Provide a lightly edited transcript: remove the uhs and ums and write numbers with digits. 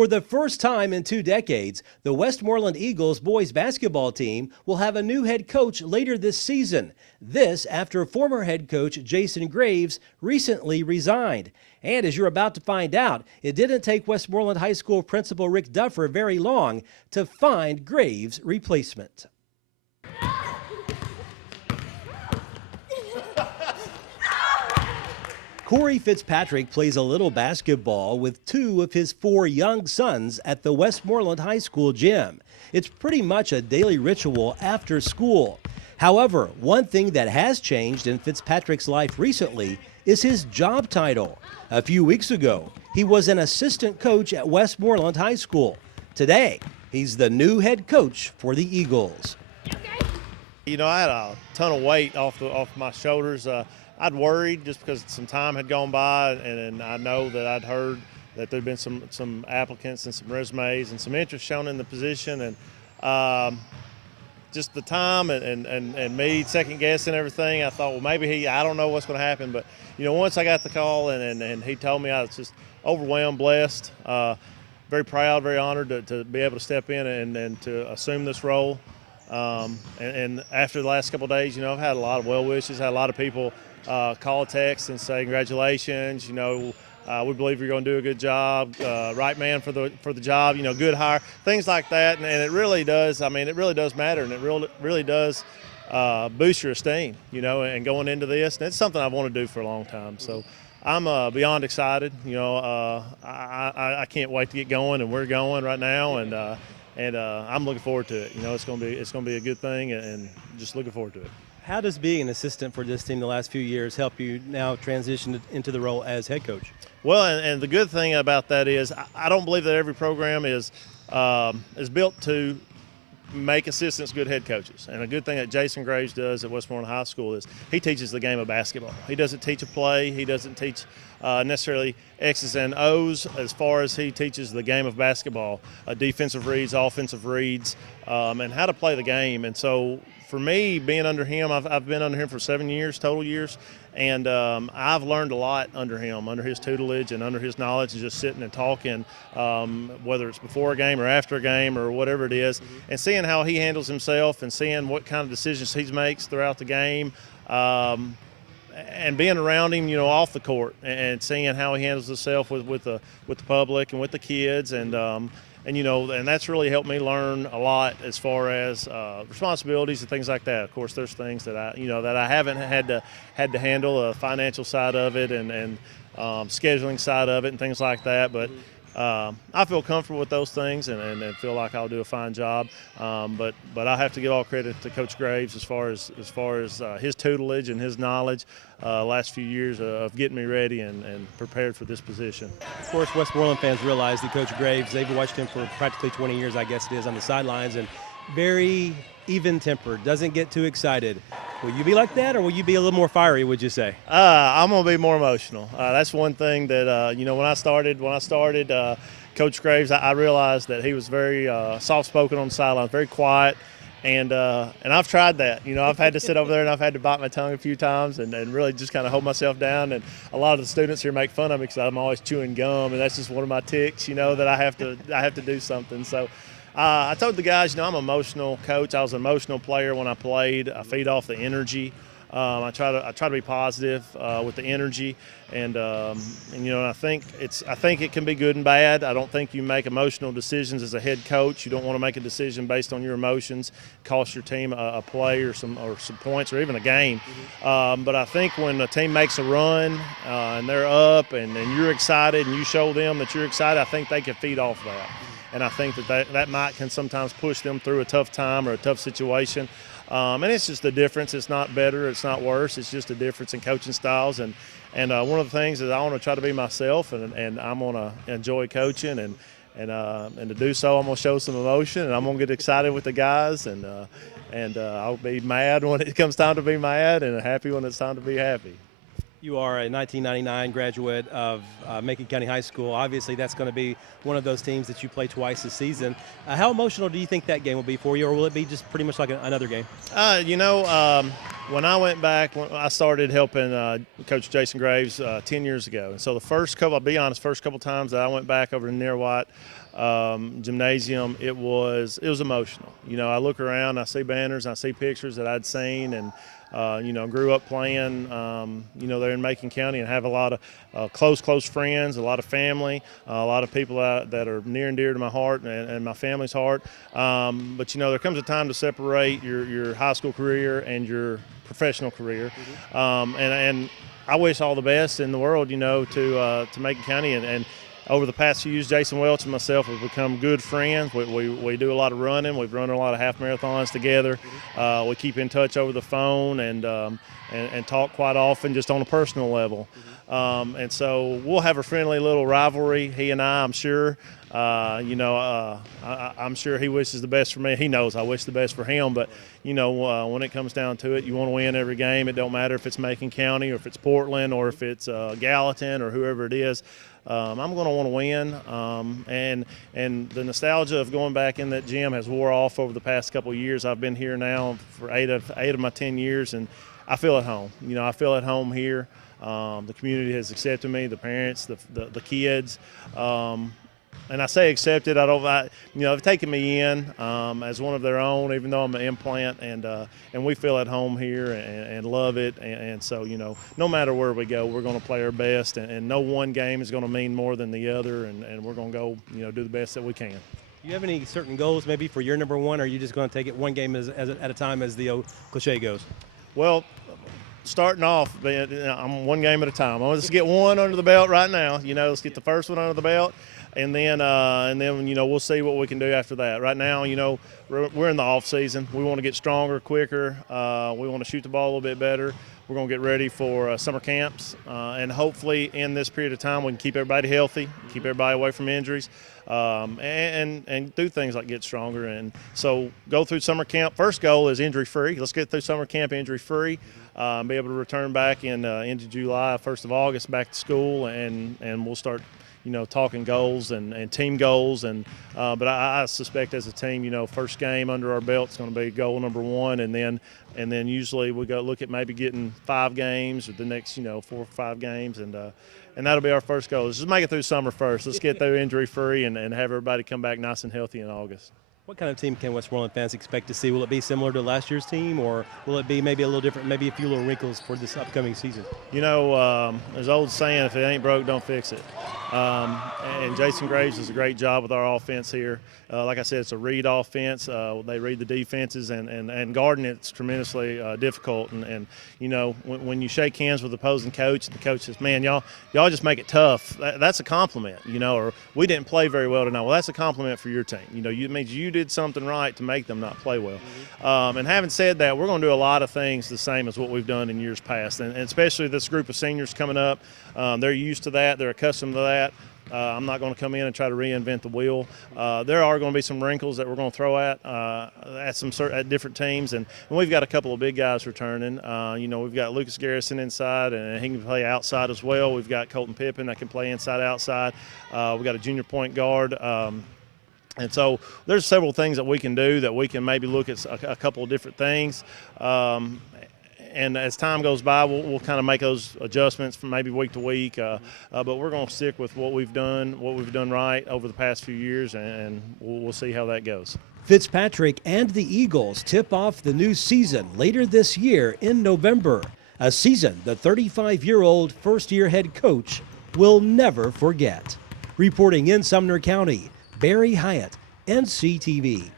For the first time in 2 decades, the Westmoreland Eagles boys basketball team will have a new head coach later this season. This after former head coach Jason Graves recently resigned. And as you're about to find out, it didn't take Westmoreland High School principal Rick Duffer very long to find Graves' replacement. Corey Fitzpatrick plays a little basketball with 2 of his 4 young sons at the Westmoreland High School gym. It's pretty much a daily ritual after school. However, one thing that has changed in Fitzpatrick's life recently is his job title. A few weeks ago, he was an assistant coach at Westmoreland High School. Today, he's the new head coach for the Eagles. You know, I had a ton of weight off my shoulders. I'd worried just because some time had gone by, and I know that I'd heard that there'd been some applicants and some resumes and some interest shown in the position, and just the time and me second guessing everything. I thought, well, maybe I don't know what's going to happen, but you know, once I got the call and he told me, I was just overwhelmed, blessed, very proud, very honored to be able to step in and to assume this role. And after the last couple of days, you know, I've had a lot of well wishes, had a lot of people call, text, and say congratulations. You know, we believe you're going to do a good job. Right man for the job. You know, good hire. Things like that, and it really does. I mean, it really does matter, and it really does boost your esteem. You know, and going into this, and it's something I've wanted to do for a long time. So I'm beyond excited. You know, I can't wait to get going, and we're going right now, and I'm looking forward to it. You know, it's going to be a good thing, and just looking forward to it. How does being an assistant for this team the last few years help you now transition into the role as head coach? Well, and the good thing about that is I don't believe that every program is built to make assistants good head coaches. And a good thing that Jason Graves does at Westmoreland High School is he teaches the game of basketball. He doesn't teach a play. He doesn't teach necessarily X's and O's as far as he teaches the game of basketball, defensive reads, offensive reads, and how to play the game. And so for me, being under him, I've been under him for 7 years, total years, and I've learned a lot under him, under his tutelage and under his knowledge, and just sitting and talking, whether it's before a game or after a game or whatever it is, and seeing how he handles himself and seeing what kind of decisions he makes throughout the game, and being around him, you know, off the court, and seeing how he handles himself with the public and with the kids, and you know, and that's really helped me learn a lot as far as responsibilities and things like that. Of course, there's things that I haven't had to handle, the financial side of it and scheduling side of it and things like that. But I feel comfortable with those things and feel like I'll do a fine job. But I have to give all credit to Coach Graves as far as his tutelage and his knowledge last few years of getting me ready and prepared for this position. Of course, Westmoreland fans realize that Coach Graves, they've watched him for practically 20 years, I guess it is, on the sidelines, and very even-tempered, doesn't get too excited. Will you be like that, or will you be a little more fiery, would you say? I'm going to be more emotional. That's one thing that, you know, when I started Coach Graves, I realized that he was very soft-spoken on the sidelines, very quiet, and I've tried that. You know, I've had to sit over there and I've had to bite my tongue a few times and really just kind of hold myself down. And a lot of the students here make fun of me because I'm always chewing gum, and that's just one of my tics, you know, that I have to do something. So I told the guys, you know, I'm an emotional coach. I was an emotional player when I played. I feed off the energy. I try to be positive with the energy, and you know, I think it can be good and bad. I don't think you make emotional decisions as a head coach. You don't want to make a decision based on your emotions, cost your team a play or some points or even a game. But I think when a team makes a run and they're up and you're excited and you show them that you're excited, I think they can feed off that. And I think that might can sometimes push them through a tough time or a tough situation. And it's just a difference. It's not better. It's not worse. It's just a difference in coaching styles. And one of the things is I want to try to be myself, and I'm going to enjoy coaching. And to do so, I'm going to show some emotion, and I'm going to get excited with the guys. And I'll be mad when it comes time to be mad, and happy when it's time to be happy. You are a 1999 graduate of Macon County High School. Obviously, that's going to be one of those teams that you play twice this season. How emotional do you think that game will be for you, or will it be just pretty much like another game? When I went back, when I started helping Coach Jason Graves 10 years ago. And so the first couple times that I went back over to Near White gymnasium, it was emotional. I look around, I see banners, I see pictures that I'd seen, and grew up playing, there in Macon County, and have a lot of close friends, a lot of family, a lot of people that are near and dear to my heart and my family's heart. But there comes a time to separate your high school career and your professional career. And I wish all the best in the world, to Macon County. And over the past few years, Jason Welch and myself have become good friends. We do a lot of running. We've run a lot of half marathons together. We keep in touch over the phone and talk quite often, just on a personal level. And so we'll have a friendly little rivalry, he and I'm sure. I'm sure he wishes the best for me. He knows I wish the best for him. But, when it comes down to it, you want to win every game. It don't matter if it's Macon County or if it's Portland or if it's Gallatin or whoever it is. I'm going to want to win, and the nostalgia of going back in that gym has wore off over the past couple of years. I've been here now for eight of my 10 years, and I feel at home. I feel at home here. The community has accepted me, the parents, the kids. And I say accepted. They've taken me in as one of their own, even though I'm an implant, and we feel at home here and love it. And so, no matter where we go, we're going to play our best, and no one game is going to mean more than the other, and we're going to go, do the best that we can. Do you have any certain goals maybe for your number one, or are you just going to take it one game at a time, as the old cliche goes? Well, starting off, I'm one game at a time. I'm going to just get one under the belt right now. Let's get the first one under the belt. And then we'll see what we can do after that. Right now, we're in the off season. We want to get stronger, quicker. We want to shoot the ball a little bit better. We're going to get ready for summer camps, and hopefully in this period of time we can keep everybody healthy, keep everybody away from injuries, and do things like get stronger. And so go through summer camp. First goal is injury-free. Let's get through summer camp injury-free. Be able to return back into July, 1st of August, back to school, and we'll start talking goals and team goals. But I suspect as a team, first game under our belt is going to be goal number one, and then usually we go look at maybe getting 5 games or the next 4 or 5 games, and that'll be our first goal. Let's just make it through summer first. Let's get through injury free and have everybody come back nice and healthy in August. What kind of team can Westmoreland fans expect to see? Will it be similar to last year's team, or will it be maybe a little different, maybe a few little wrinkles for this upcoming season? There's an old saying, if it ain't broke, don't fix it. And Jason Graves does a great job with our offense here. Like I said, it's a read offense. They read the defenses, and guarding it's tremendously difficult. And when you shake hands with the opposing coach, and the coach says, "Man, y'all just make it tough," that's a compliment. Or we didn't play very well tonight. Well, that's a compliment for your team. It means you did something right to make them not play well. And having said that, we're going to do a lot of things the same as what we've done in years past, and especially this group of seniors coming up. They're used to that. They're accustomed to that. I'm not going to come in and try to reinvent the wheel. There are going to be some wrinkles that we're going to throw at different teams, and we've got a couple of big guys returning. We've got Lucas Garrison inside, and he can play outside as well. We've got Colton Pippin that can play inside, outside. We've got a junior point guard. And so there's several things that we can do that we can maybe look at a couple of different things. And as time goes by, we'll kind of make those adjustments from maybe week to week. But we're going to stick with what we've done right over the past few years, and we'll see how that goes. Fitzpatrick and the Eagles tip off the new season later this year in November, a season the 35-year-old first-year head coach will never forget. Reporting in Sumner County, Barry Hiett, NCTV.